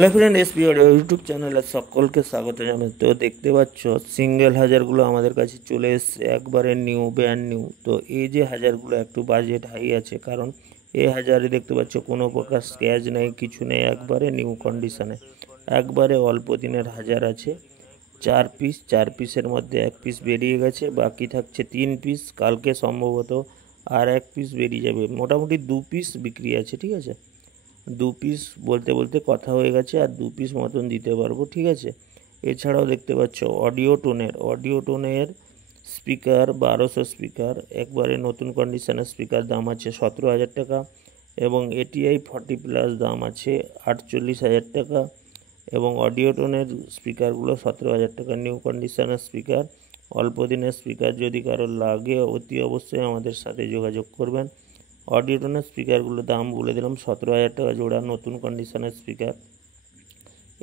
Hello friend, SP audio YouTube চ্যানেলে সকলকে স্বাগত জানাই। তো দেখতে পাচ্ছ সিঙ্গেল হাজারগুলো আমাদের কাছে চলে এসছে, একবারে নিউ, ব্র্যান্ড নিউ। তো এই যে হাজারগুলো একটু বাজেট হাই আছে, কারণ এই হাজারে দেখতে পাচ্ছ কোনো প্রকার স্ক্র্যাচ নেই, কিছু নেই, একবারে নিউ কন্ডিশনে, একবারে অল্প দিনের হাজার আছে। 4 পিস, 4 পিসের মধ্যে 1 পিস বেরিয়ে গেছে, বাকি থাকছে 3 পিস। কালকে সম্ভবত আর 1 পিস বেরিয়ে যাবে, মোটামুটি 2 পিস বিক্রি আছে, ঠিক আছে। 2 পিস বলতে বলতে কথা হয়ে গেছে, আর 2 পিস মতন দিতে পারবো, ঠিক আছে। এছাড়াও দেখতে পাচ্ছ অডিও টোনের স্পিকার, 1200 স্পিকার, একবারে নতুন কন্ডিশনের স্পিকার, দাম আছে 17,000 টাকা। এবং এটিআই 40+ দাম আছে 48,000 টাকা। এবং অডিও টোনের স্পিকারগুলো 17,000 টাকা, নিউ কন্ডিশনের স্পিকার, অল্প দিনের স্পিকার। যদি কারো লাগে অতি অবশ্যই আমাদের সাথে যোগাযোগ করবেন। অডিও-টোনের স্পিকারগুলোর দাম বলে দিলাম, 17,000 টাকা জোড়া, নতুন কন্ডিশনের স্পিকার।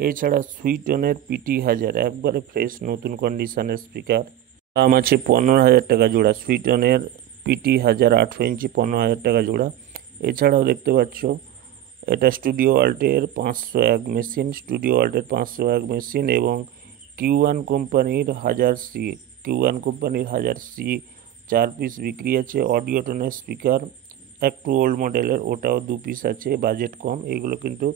এছাড়া সুইটনের PT1000, একবারে ফ্রেশ নতুন কন্ডিশনের স্পিকার, দাম আছে 15,000 টাকা জোড়া। সুইটনের PT1000 18 ইঞ্চি, 15,000 টাকা জোড়া। এছাড়াও দেখতে পাচ্ছ এটা স্টুডিও ওয়াল্টের 501 মেশিন, মেশিন, এবং Q1 কোম্পানির 1000C, Q1 কোম্পানির 1000C 4 পিস বিক্রি আছে। অডিও-টোনের স্পিকার একটু ওল্ড মডেলের, ওটাও 2 পিস আছে, বাজেট কম, এগুলো কিন্তু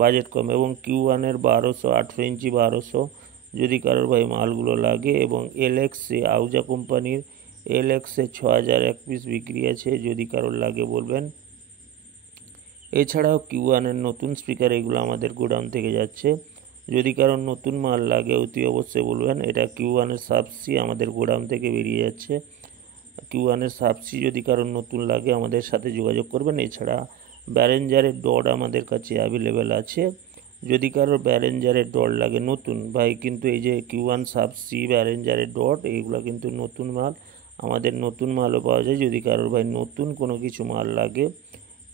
বাজেট কম। এবং Q1-এর 1200 18 ইঞ্চি 1200, যদি কারোর ভাই মালগুলো লাগে। এবং LX-এ আউজা কোম্পানির LX-এ 6000 1 পিস বিক্রি আছে, যদি কারোর লাগে বলবেন। এছাড়াও Q1-এর নতুন স্পিকার, এগুলো আমাদের গোডাউন থেকে যাচ্ছে, যদি কারোর নতুন মাল লাগে অতি অবশ্যই বলবেন। এটা Q1-এর সাবসি আমাদের গোডাউন থেকে বেরিয়ে যাচ্ছে। Q1-এর সাবসি যদি কারোর নতুন লাগে আমাদের সাথে যোগাযোগ করবেন। এছাড়া ব্যারেঞ্জারের ডট আমাদের কাছে অ্যাভেলেবেল আছে, যদি কারোর ব্যারেঞ্জারের ডট লাগে নতুন ভাই। কিন্তু এই যে Q1 সাবসি, ব্যারেঞ্জারের ডট, এইগুলো কিন্তু নতুন মাল, আমাদের নতুন মালও পাওয়া যায়। যদি কারোর ভাই নতুন কোনো কিছু মাল লাগে,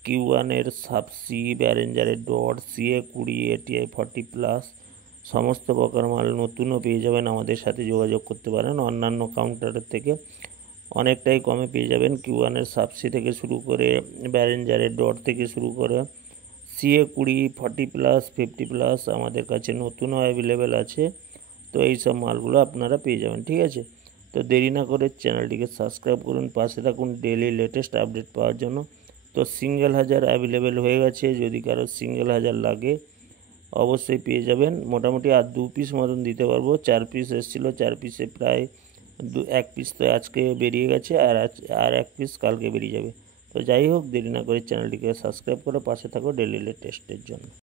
Q1-এর সাবসি, ব্যারেঞ্জারের ডট, CA20, ATI 40+, সমস্ত প্রকার মাল নতুনও পেয়ে যাবেন, আমাদের সাথে যোগাযোগ করতে পারেন। অন্যান্য কাউন্টারের থেকে অনেকটাই কমে পেয়ে যাবেন। Q1-এর সাবসি থেকে শুরু করে, ব্যারেঞ্জারের ডট থেকে শুরু করে, CA20 40+, 50+ আমাদের কাছে নতুনও অ্যাভেলেবেল আছে। তো এই সব মালগুলো আপনারা পেয়ে যাবেন, ঠিক আছে। তো দেরি না করে চ্যানেলটিকে সাবস্ক্রাইব করুন, পাশে থাকুন ডেলি লেটেস্ট আপডেট পাওয়ার জন্য। তো সিঙ্গেল হাজার অ্যাভেলেবেল হয়ে গেছে, যদি কারো সিঙ্গেল হাজার লাগে অবশ্যই পেয়ে যাবেন। মোটামুটি আর 2 পিস মতন দিতে পারবো। 4 পিস এসেছিলো, 4 পিসে প্রায় 1 পিস তো আজকে বেরিয়ে গেছে, আর 1 পিস কালকে বেরিয়ে যাবে। তো যাই হোক, দেরি না করে চ্যানেলটিকে সাবস্ক্রাইব করে পাশে থাকো ডেলি লেটেস্টের জন্য।